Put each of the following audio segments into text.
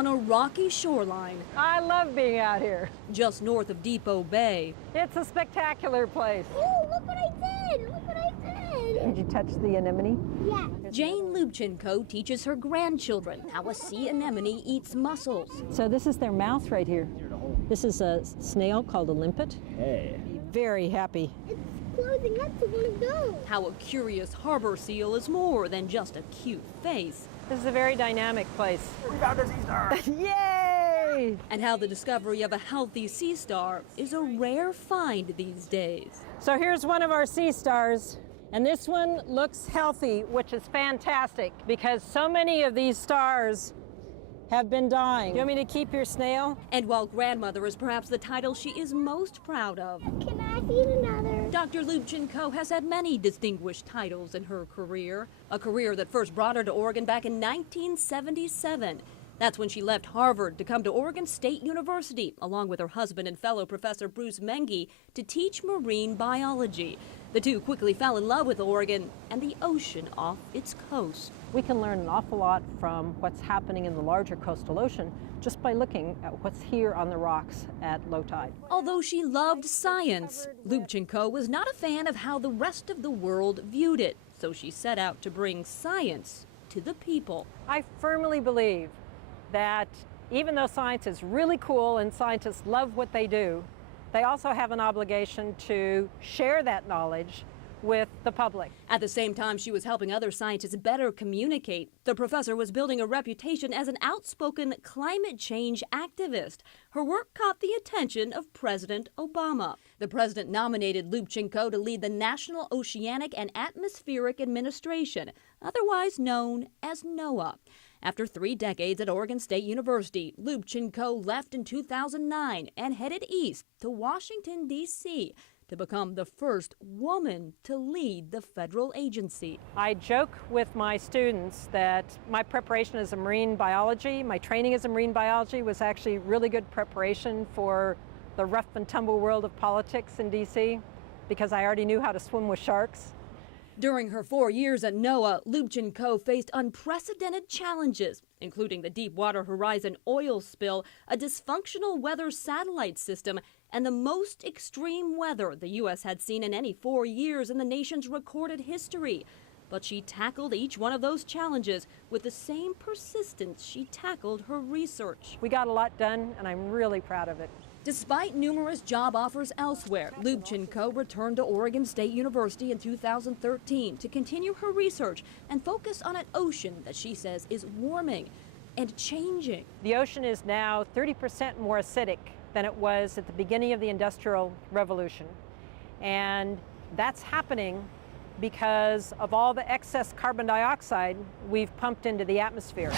on a rocky shoreline. I love being out here. Just north of Depot Bay. It's a spectacular place. Oh, look what I did! Look what I did! Did you touch the anemone? Yeah. Jane Lubchenco teaches her grandchildren how a sea anemone eats mussels. So this is their mouth right here. This is a snail called a limpet. Hey. Very happy. It's closing up to want to go. How a curious harbor seal is more than just a cute face. This is a very dynamic place. We found a sea star! Yay! And how the discovery of a healthy sea star is a rare find these days. So here's one of our sea stars. And this one looks healthy, which is fantastic because so many of these stars have been dying. You want me to keep your snail? And while grandmother is perhaps the title she is most proud of, Can I feed another? Dr. Lubchenco has had many distinguished titles in her career, a career that first brought her to Oregon back in 1977. That's when she left Harvard to come to Oregon State University, along with her husband and fellow professor Bruce Mengi, to teach marine biology. The two quickly fell in love with Oregon and the ocean off its coast. We can learn an awful lot from what's happening in the larger coastal ocean just by looking at what's here on the rocks at low tide. Although she loved science, Lubchenco was not a fan of how the rest of the world viewed it, so she set out to bring science to the people. I firmly believe that even though science is really cool and scientists love what they do, they also have an obligation to share that knowledge with the public. At the same time she was helping other scientists better communicate, the professor was building a reputation as an outspoken climate change activist. Her work caught the attention of President Obama. The president nominated Lubchenco to lead the National Oceanic and Atmospheric Administration, otherwise known as NOAA. After 3 decades at Oregon State University, Lubchenco left in 2009 and headed east to Washington, D.C. to become the first woman to lead the federal agency. I joke with my students that my preparation as a marine biology, my training as a marine biology was actually really good preparation for the rough and tumble world of politics in D.C. because I already knew how to swim with sharks. During her 4 years at NOAA, Lubchenco faced unprecedented challenges, including the Deepwater Horizon oil spill, a dysfunctional weather satellite system, and the most extreme weather the U.S. had seen in any 4 years in the nation's recorded history. But she tackled each one of those challenges with the same persistence she tackled her research. We got a lot done, and I'm really proud of it. Despite numerous job offers elsewhere, Lubchenco returned to Oregon State University in 2013 to continue her research and focus on an ocean that she says is warming and changing. The ocean is now 30% more acidic than it was at the beginning of the Industrial Revolution. And that's happening because of all the excess carbon dioxide we've pumped into the atmosphere.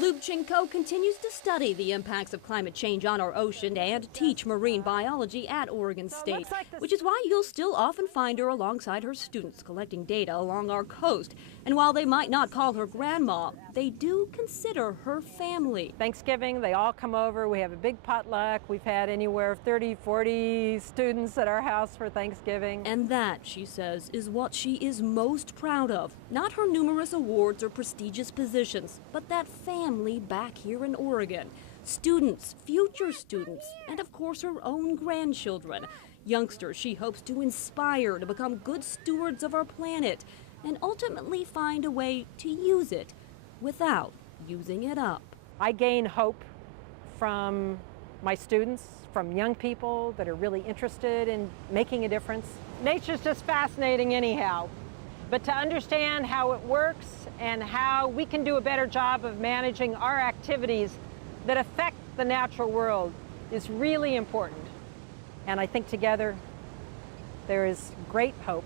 Lubchenco continues to study the impacts of climate change on our ocean and teach marine biology at Oregon State, which is why you'll still often find her alongside her students collecting data along our coast. And while they might not call her grandma, they do consider her family. Thanksgiving, they all come over. We have a big potluck. We've had anywhere 30, 40 students at our house for Thanksgiving. And that, she says, is what she is most proud of. Not her numerous awards or prestigious positions, but that family back here in Oregon. Students, future students, and of course her own grandchildren. Youngsters she hopes to inspire to become good stewards of our planet and ultimately find a way to use it without using it up. I gain hope from my students, from young people that are really interested in making a difference. Nature's just fascinating anyhow, but to understand how it works and how we can do a better job of managing our activities that affect the natural world is really important. And I think together there is great hope